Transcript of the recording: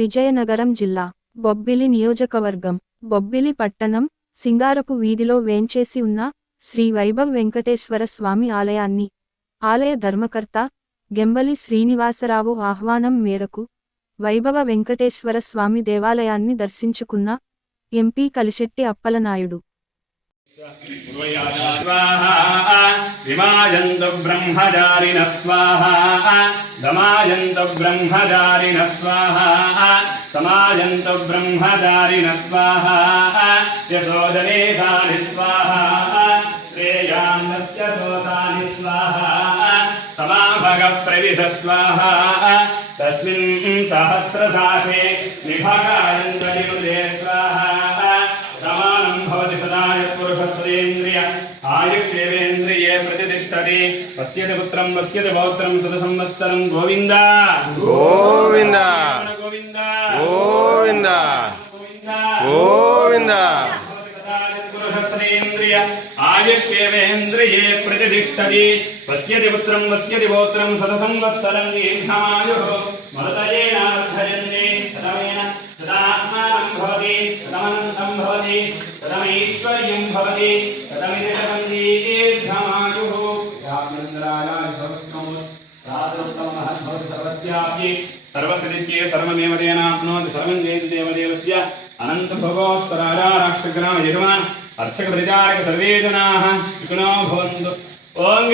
విజయనగరం జిల్లా బొబ్బిలి నియోజకవర్గం బొబ్బిలి పట్టణం సింగారపు వీధిలో వేంచేసి ఉన్న శ్రీ వైభవ్ వెంకటేశ్వర స్వామి ఆలయాన్ని ఆలయ ధర్మకర్త గెంబలి శ్రీనివాసరావు ఆహ్వానం మేరకు వైభవ వెంకటేశ్వర స్వామి దేవాలయాన్ని దర్శించుకున్న ఎంపీ కలిశెట్టి అప్పలనాయుడు విమాయంతు బ్రహ్మచారిణ స్వాహా దమాయంతు బ్రహ్మచారిణ స్వాహా సమాయంతు బ్రహ్మచారిణ స్వాహా యశోదనేశాని స్వాహా శ్రేయాన్నస్య దోషాని స్వాహా సమాభగ ప్రవిశ స్వాహా తస్మిన్ సహస్రసాఖే నిభగాయంతయుదే స్వాహా రమానం భవతి సదాయ పురుషస్యేంద్రియ ఆయుష్యేంద్రియే ప్రతిష్టతి పశ్యతి పుత్రం పశ్యతి పౌత్రం శత సంవత్సరం గోవింద గోవింద గోవింద గోవింద గోవింద పురుషస్యేంద్రియ ఆయుష్యేంద్రియే ప్రతిష్టతి పశ్యతి పుత్రం పశ్యతి పౌత్రం శత సంవత్సరం దీర్ఘమాయుః మరుతయేనార్థయంతే సదమేన సదాత్మానం భవతి సదమనంతం భవతి సదమైశ్వర్యం భవతి సదమితి శతం దీర్ఘమాయుః సర్వసిద్ధ్యే సర్వమేవ తేనాప్నోతి సర్వం జయతి దేవదేవస్య అనంత భోగోస్తరారాష్ట్రగ్రామ యజమాన్ అర్చక ప్రచారక సర్వే జనాః సుఖినో భవంతు. ఓం